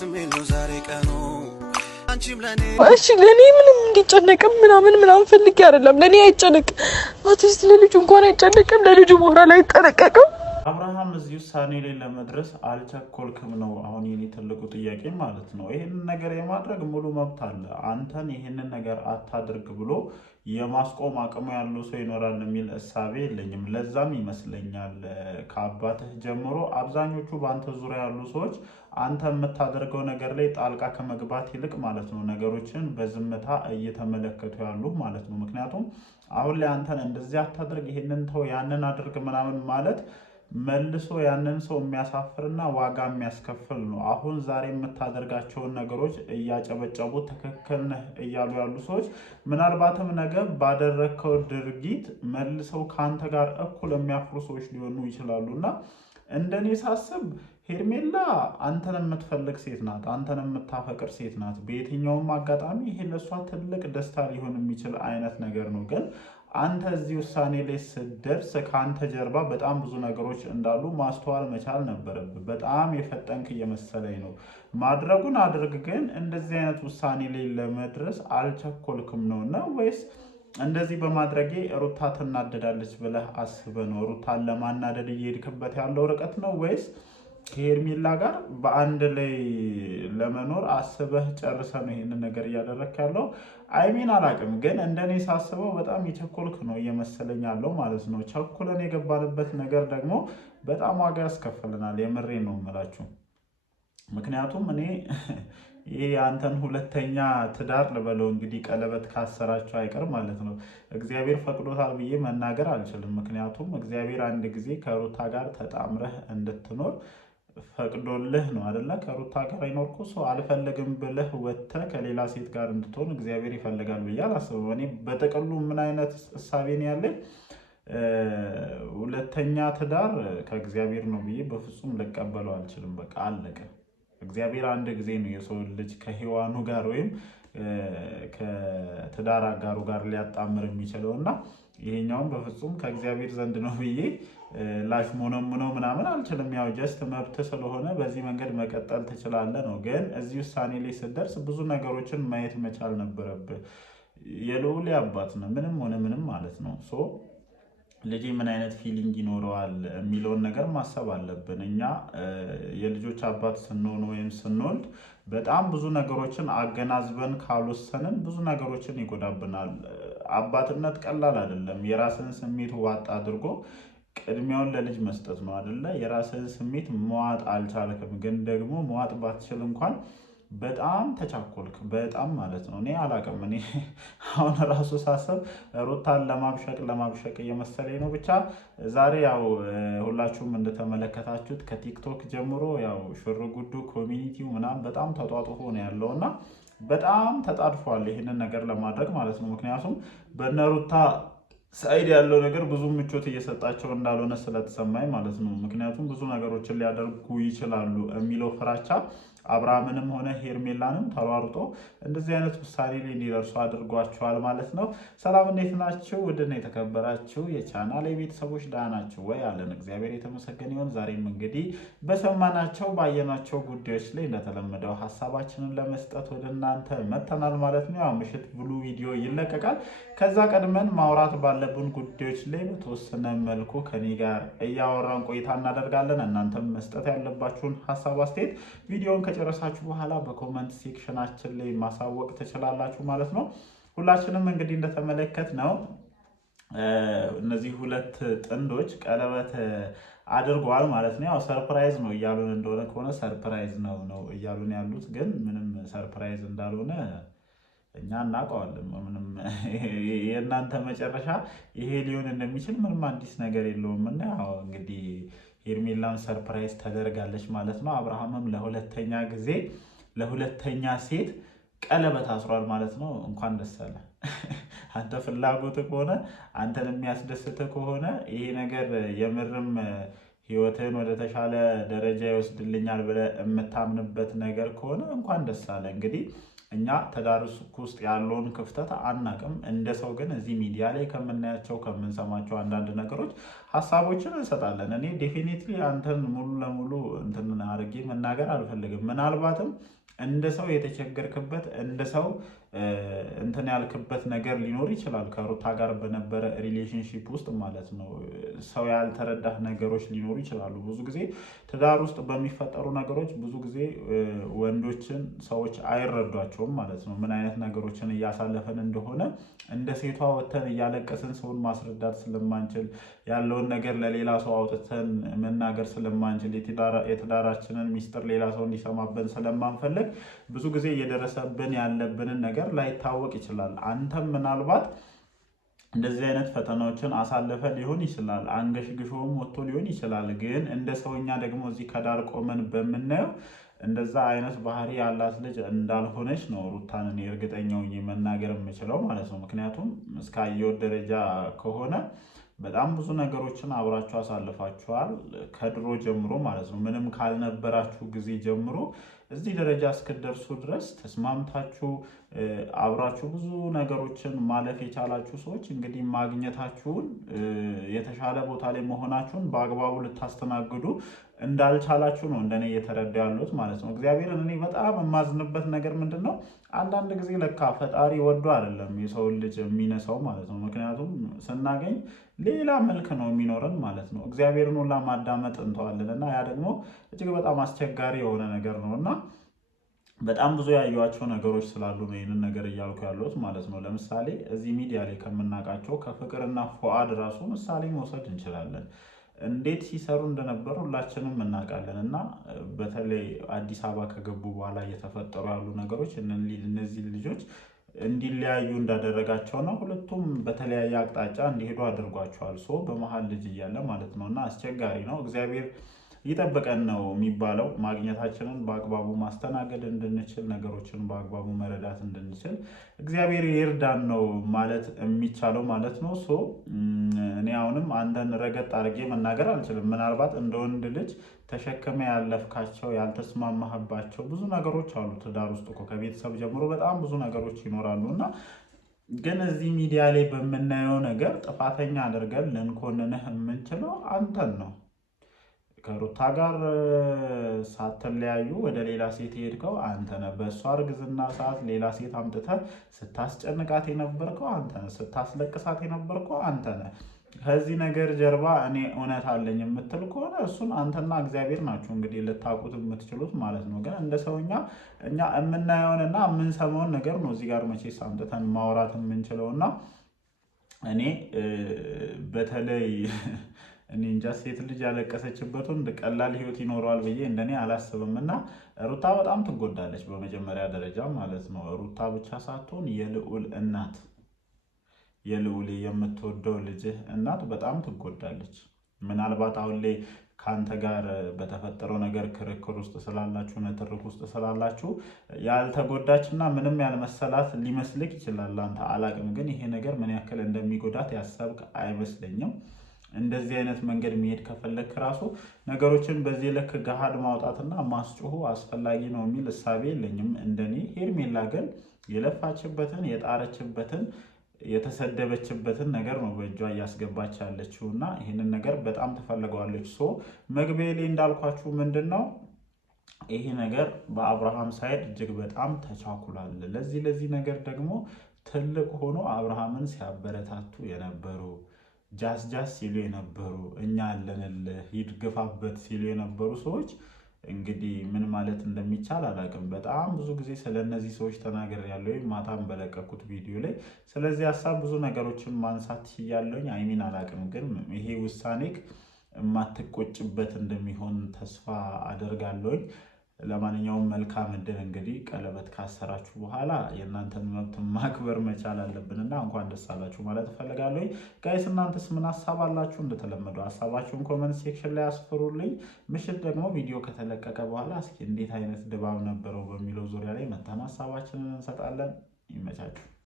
የሚል ነው ዛሬ ቀኑ አንቺም ለኔ እሺ ለኔ ምንም እንዲጨነቅም ምናምን ፈልጌ አይደለም ለኔ አይጨነቅ አትሊስት ለልጁ እንኳን አይጨነቅም ለልጁ ሞራል አይጠነቀቅም አብርሃም እዚህ ውሳኔ ላይ ለመድረስ አልቸኮልክም ነው አሁን የኔ ትልቁ ጥያቄ ማለት ነው። ይሄንን ነገር የማድረግ ሙሉ መብት አለ። አንተን ይሄንን ነገር አታድርግ ብሎ የማስቆም አቅሙ ያለው ሰው ይኖራል የሚል እሳቤ የለኝም። ለዛም ይመስለኛል ከአባትህ ጀምሮ አብዛኞቹ በአንተ ዙሪያ ያሉ ሰዎች አንተ የምታደርገው ነገር ላይ ጣልቃ ከመግባት ይልቅ ማለት ነው ነገሮችን በዝምታ እየተመለከቱ ያሉ ማለት ነው። ምክንያቱም አሁን ላይ አንተን እንደዚህ አታድርግ ይሄንን ተው ያንን አድርግ ምናምን ማለት መልሶ ያንን ሰው የሚያሳፍርና ዋጋ የሚያስከፍል ነው። አሁን ዛሬ የምታደርጋቸውን ነገሮች እያጨበጨቡ ትክክል ነህ እያሉ ያሉ ሰዎች ምናልባትም ነገ ባደረግከው ድርጊት መልሰው ከአንተ ጋር እኩል የሚያፍሩ ሰዎች ሊሆኑ ይችላሉና እንደኔ ሳስብ ሄርሜላ አንተን የምትፈልግ ሴት ናት፣ አንተን የምታፈቅር ሴት ናት። በየትኛውም አጋጣሚ ይሄ ለሷ ትልቅ ደስታ ሊሆን የሚችል አይነት ነገር ነው። ግን አንተ እዚህ ውሳኔ ላይ ስትደርስ ከአንተ ጀርባ በጣም ብዙ ነገሮች እንዳሉ ማስተዋል መቻል ነበረብህ። በጣም የፈጠንክ እየመሰለኝ ነው። ማድረጉን አድርግ፣ ግን እንደዚህ አይነት ውሳኔ ላይ ለመድረስ አልቸኮልክም ነውና ወይስ እንደዚህ በማድረጌ ሩታ ትናደዳለች ብለህ አስበህ ነው? ሩታን ለማናደድ እየሄድክበት ያለው ርቀት ነው ወይስ ከሄርሜላ ጋር በአንድ ላይ ለመኖር አስበህ ጨርሰህ ነው ይሄንን ነገር እያደረግክ ያለው? አይሚን አላቅም፣ ግን እንደኔ ሳስበው በጣም የቸኮልክ ነው እየመሰለኝ ያለው ማለት ነው። ቸኩለን የገባንበት ነገር ደግሞ በጣም ዋጋ ያስከፍለናል። የምሬ ነው የምላችሁ። ምክንያቱም እኔ ይሄ አንተን ሁለተኛ ትዳር ልበለው እንግዲህ ቀለበት ካሰራቸው አይቀር ማለት ነው እግዚአብሔር ፈቅዶታል ብዬ መናገር አልችልም። ምክንያቱም እግዚአብሔር አንድ ጊዜ ከሩታ ጋር ተጣምረህ እንድትኖር ፈቅዶልህ ነው አይደለ? ከሩታ ጋር አይኖርኩ ሰው አልፈልግም ብለህ ወጥተህ ከሌላ ሴት ጋር እንድትሆን እግዚአብሔር ይፈልጋል ብዬ አላስብም። እኔ በጥቅሉ ምን አይነት እሳቤ ነው ያለኝ፣ ሁለተኛ ትዳር ከእግዚአብሔር ነው ብዬ በፍጹም ልቀበለው አልችልም። በቃ አለቀ። እግዚአብሔር አንድ ጊዜ ነው የሰው ልጅ ከሔዋኑ ጋር ወይም ከትዳር አጋሩ ጋር ሊያጣምር የሚችለው እና ይሄኛውን በፍጹም ከእግዚአብሔር ዘንድ ነው ብዬ ላሽ ሞነሙነው ምናምን አልችልም። ያው ጀስት መብት ስለሆነ በዚህ መንገድ መቀጠል ትችላለህ ነው። ግን እዚህ ውሳኔ ላይ ስትደርስ ብዙ ነገሮችን ማየት መቻል ነበረብህ። የልዑል አባት ነው ምንም ሆነ ምንም ማለት ነው። ልጅ ምን አይነት ፊሊንግ ይኖረዋል የሚለውን ነገር ማሰብ አለብን። እኛ የልጆች አባት ስንሆን ወይም ስንወልድ በጣም ብዙ ነገሮችን አገናዝበን ካልወሰንን ብዙ ነገሮችን ይጎዳብናል። አባትነት ቀላል አይደለም። የራስን ስሜት ዋጥ አድርጎ ቅድሚያውን ለልጅ መስጠት ነው አይደለ? የራስን ስሜት መዋጥ አልቻልክም፣ ግን ደግሞ መዋጥ ባትችል እንኳን በጣም ተቻኮልክ፣ በጣም ማለት ነው። እኔ አላቅም። እኔ አሁን ራሱ ሳሰብ ሩታን ለማብሸቅ እየመሰለኝ ነው። ብቻ ዛሬ ያው ሁላችሁም እንደተመለከታችሁት ከቲክቶክ ጀምሮ ያው ሽርጉዱ ኮሚኒቲው ምናምን በጣም ተጧጡፎ ነው ያለውና በጣም ተጣድፏል ይህንን ነገር ለማድረግ ማለት ነው። ምክንያቱም በነ ሩታ ሳይድ ያለው ነገር ብዙ ምቾት እየሰጣቸው እንዳልሆነ ስለተሰማኝ ማለት ነው። ምክንያቱም ብዙ ነገሮችን ሊያደርጉ ይችላሉ የሚለው ፍራቻ አብርሃምንም ሆነ ሄርሜላንም ተሯሩጦ እንደዚህ አይነት ውሳኔ ላይ እንዲደርሱ አድርጓቸዋል ማለት ነው። ሰላም እንዴት ናችሁ? ውድና የተከበራችሁ የቻናሌ ቤተሰቦች ደህና ናችሁ ወይ? አለን እግዚአብሔር የተመሰገነ ይሁን። ዛሬም እንግዲህ በሰማናቸው ባየናቸው ጉዳዮች ላይ እንደተለመደው ሀሳባችንን ለመስጠት ወደ እናንተ መጥተናል ማለት ነው። ያው ምሽት ብሉ ቪዲዮ ይለቀቃል። ከዛ ቀድመን ማውራት ባለብን ጉዳዮች ላይ በተወሰነ መልኩ ከኔ ጋር እያወራን ቆይታ እናደርጋለን። እናንተም መስጠት ያለባችሁን ሀሳብ አስተያየት ቪዲዮን ከጨረሳችሁ በኋላ በኮመንት ሴክሽናችን ላይ ማሳወቅ ትችላላችሁ ማለት ነው። ሁላችንም እንግዲህ እንደተመለከት ነው እነዚህ ሁለት ጥንዶች ቀለበት አድርጓል ማለት ነው። ያው ሰርፕራይዝ ነው እያሉን እንደሆነ ከሆነ ሰርፕራይዝ ነው እያሉን ያሉት፣ ግን ምንም ሰርፕራይዝ እንዳልሆነ እኛ እናውቀዋለን። ምንም የእናንተ መጨረሻ ይሄ ሊሆን እንደሚችል ምንም አዲስ ነገር የለውም እና ያው እንግዲህ ሄርሜላም ሰርፕራይዝ ተደርጋለች ማለት ነው። አብርሃምም ለሁለተኛ ጊዜ ለሁለተኛ ሴት ቀለበት አስሯል ማለት ነው። እንኳን ደስ አለ። አንተ ፍላጎት ከሆነ አንተን የሚያስደስት ከሆነ ይሄ ነገር የምርም ህይወትን ወደ ተሻለ ደረጃ ይወስድልኛል ብለህ የምታምንበት ነገር ከሆነ እንኳን ደስ አለ። እንግዲህ እኛ ትዳር ውስጥ ያለውን ክፍተት አናቅም እንደ ሰው፣ ግን እዚህ ሚዲያ ላይ ከምናያቸው ከምንሰማቸው አንዳንድ ነገሮች ሀሳቦችን እንሰጣለን። እኔ ዴፊኒትሊ አንተን ሙሉ ለሙሉ እንትን አድርጌ መናገር አልፈልግም። ምናልባትም እንደ ሰው የተቸገርክበት እንደ ሰው እንትን ያልክበት ነገር ሊኖር ይችላል። ከሩታ ጋር በነበረ ሪሌሽንሺፕ ውስጥ ማለት ነው ሰው ያልተረዳህ ነገሮች ሊኖሩ ይችላሉ። ብዙ ጊዜ ትዳር ውስጥ በሚፈጠሩ ነገሮች ብዙ ጊዜ ወንዶችን ሰዎች አይረዷቸውም ማለት ነው። ምን አይነት ነገሮችን እያሳለፈን እንደሆነ እንደ ሴቷ ወተን እያለቀስን ሰውን ማስረዳት ስለማንችል፣ ያለውን ነገር ለሌላ ሰው አውጥተን መናገር ስለማንችል፣ የትዳራችንን ሚስጥር ሌላ ሰው እንዲሰማብን ስለማንፈልግ ብዙ ጊዜ እየደረሰብን ያለብንን ነገር ላይታወቅ ይችላል። አንተም ምናልባት እንደዚህ አይነት ፈተናዎችን አሳልፈ ሊሆን ይችላል። አንገሽግሾም ወጥቶ ሊሆን ይችላል። ግን እንደ ሰውኛ ደግሞ እዚህ ከዳር ቆመን በምናየው እንደዛ አይነት ባህሪ ያላት ልጅ እንዳልሆነች ነው ሩታን እኔ እርግጠኛ ሆኜ መናገር የምችለው ማለት ነው። ምክንያቱም እስካየው ደረጃ ከሆነ በጣም ብዙ ነገሮችን አብራችሁ አሳልፋችኋል ከድሮ ጀምሮ ማለት ነው። ምንም ካልነበራችሁ ጊዜ ጀምሮ እዚህ ደረጃ እስክደርሱ ድረስ ተስማምታችሁ አብራችሁ ብዙ ነገሮችን ማለፍ የቻላችሁ ሰዎች እንግዲህ ማግኘታችሁን የተሻለ ቦታ ላይ መሆናችሁን በአግባቡ ልታስተናግዱ እንዳልቻላችሁ ነው እንደኔ እየተረዳ ያሉት ማለት ነው። እግዚአብሔርን እኔ በጣም የማዝንበት ነገር ምንድን ነው? አንዳንድ ጊዜ ለካ ፈጣሪ ወዶ አይደለም የሰውን ልጅ የሚነሳው ማለት ነው። ምክንያቱም ስናገኝ ሌላ መልክ ነው የሚኖረን ማለት ነው። እግዚአብሔርን ሁላ ማዳመጥ እንተዋለን እና ያ ደግሞ እጅግ በጣም አስቸጋሪ የሆነ ነገር ነው እና በጣም ብዙ ያዩዋቸው ነገሮች ስላሉ ነው ይህንን ነገር እያልኩ ያሉት ማለት ነው። ለምሳሌ እዚህ ሚዲያ ላይ ከምናውቃቸው ከፍቅርና ፉአድ ራሱ ምሳሌ መውሰድ እንችላለን። እንዴት ሲሰሩ እንደነበሩ ሁላችንም እናውቃለን እና በተለይ አዲስ አበባ ከገቡ በኋላ እየተፈጠሩ ያሉ ነገሮች እነዚህ ልጆች እንዲለያዩ እንዳደረጋቸውና ሁለቱም በተለያየ አቅጣጫ እንዲሄዱ አድርጓቸዋል። በመሀል ልጅ እያለ ማለት ነው እና አስቸጋሪ ነው። እግዚአብሔር ይጠብቀን ነው የሚባለው። ማግኘታችንን በአግባቡ ማስተናገድ እንድንችል፣ ነገሮችን በአግባቡ መረዳት እንድንችል እግዚአብሔር ይርዳን ነው ማለት የሚቻለው ማለት ነው። እኔ አሁንም አንተን ረገጥ አድርጌ መናገር አልችልም። ምናልባት እንደ ወንድ ልጅ ተሸክመ ያለፍካቸው ያልተስማማህባቸው ብዙ ነገሮች አሉ። ትዳር ውስጥ እኮ ከቤተሰብ ጀምሮ በጣም ብዙ ነገሮች ይኖራሉ እና ግን እዚህ ሚዲያ ላይ በምናየው ነገር ጥፋተኛ አድርገን ልንኮንንህ የምንችለው አንተን ነው። ከሩታ ጋር ሳትለያዩ ወደ ሌላ ሴት ሄድከው አንተ ነህ። በእሷ እርግዝና ሰዓት ሌላ ሴት አምጥተህ ስታስጨንቃት የነበርከው አንተ ነህ። ስታስለቅሳት የነበርከው አንተ ነህ። ከዚህ ነገር ጀርባ እኔ እውነት አለኝ የምትል ከሆነ እሱን አንተና እግዚአብሔር ናችሁ እንግዲህ ልታውቁት የምትችሉት ማለት ነው። ግን እንደ ሰውኛ እኛ የምናየውንና የምንሰማውን ነገር ነው እዚህ ጋር መቼስ አምጥተን ማውራት የምንችለው እና እኔ በተለይ እኔ እንጃ ሴት ልጅ ያለቀሰችበትን ቀላል ህይወት ይኖረዋል ብዬ እንደኔ አላስብም። እና ሩታ በጣም ትጎዳለች በመጀመሪያ ደረጃ ማለት ነው። ሩታ ብቻ ሳትሆን የልዑል እናት የልዑል የምትወደው ልጅህ እናት በጣም ትጎዳለች። ምናልባት አሁን ላይ ከአንተ ጋር በተፈጠረው ነገር ክርክር ውስጥ ስላላችሁ ንትርክ ውስጥ ስላላችሁ ያልተጎዳችና ምንም ያልመሰላት ሊመስልክ ይችላል። አንተ አላቅም፣ ግን ይሄ ነገር ምን ያክል እንደሚጎዳት ያሰብክ አይመስለኝም። እንደዚህ አይነት መንገድ መሄድ ከፈለክ ራሱ ነገሮችን በዚህ ልክ ገሃድ ማውጣትና ማስጮሁ አስፈላጊ ነው የሚል እሳቤ የለኝም እንደኔ። ሄርሜላ ግን የለፋችበትን የጣረችበትን የተሰደበችበትን ነገር ነው በእጇ እያስገባች ያለችው እና ይህንን ነገር በጣም ትፈልገዋለች። መግቢያ ላይ እንዳልኳችሁ ምንድን ነው ይሄ ነገር በአብርሃም ሳይድ እጅግ በጣም ተቻኩላል። ለዚህ ነገር ደግሞ ትልቅ ሆኖ አብርሃምን ሲያበረታቱ የነበሩ ጃስ ሲሉ የነበሩ እኛ አለንልህ ሂድ ግፋበት ሲሉ የነበሩ ሰዎች እንግዲህ ምን ማለት እንደሚቻል አላውቅም። በጣም ብዙ ጊዜ ስለነዚህ ሰዎች ተናግሬያለሁ፣ ማታም በለቀኩት ቪዲዮ ላይ ስለዚህ ሀሳብ ብዙ ነገሮችን ማንሳት ያለውኝ አይሚን አላውቅም። ግን ይሄ ውሳኔክ የማትቆጭበት እንደሚሆን ተስፋ አደርጋለሁኝ። ለማንኛውም መልካም እድል። እንግዲህ ቀለበት ካሰራችሁ በኋላ የእናንተን መብት ማክበር መቻል አለብንና እንኳን ደስ አላችሁ ማለት እፈልጋለሁ። ጋይስ እናንተስ ምን ሀሳብ አላችሁ? እንደተለመደው ሀሳባችሁን ኮመንት ሴክሽን ላይ አስፍሩልኝ። ምሽት ደግሞ ቪዲዮ ከተለቀቀ በኋላ እስኪ እንዴት አይነት ድባብ ነበረው በሚለው ዙሪያ ላይ መተን ሀሳባችንን እንሰጣለን። ይመቻችሁ።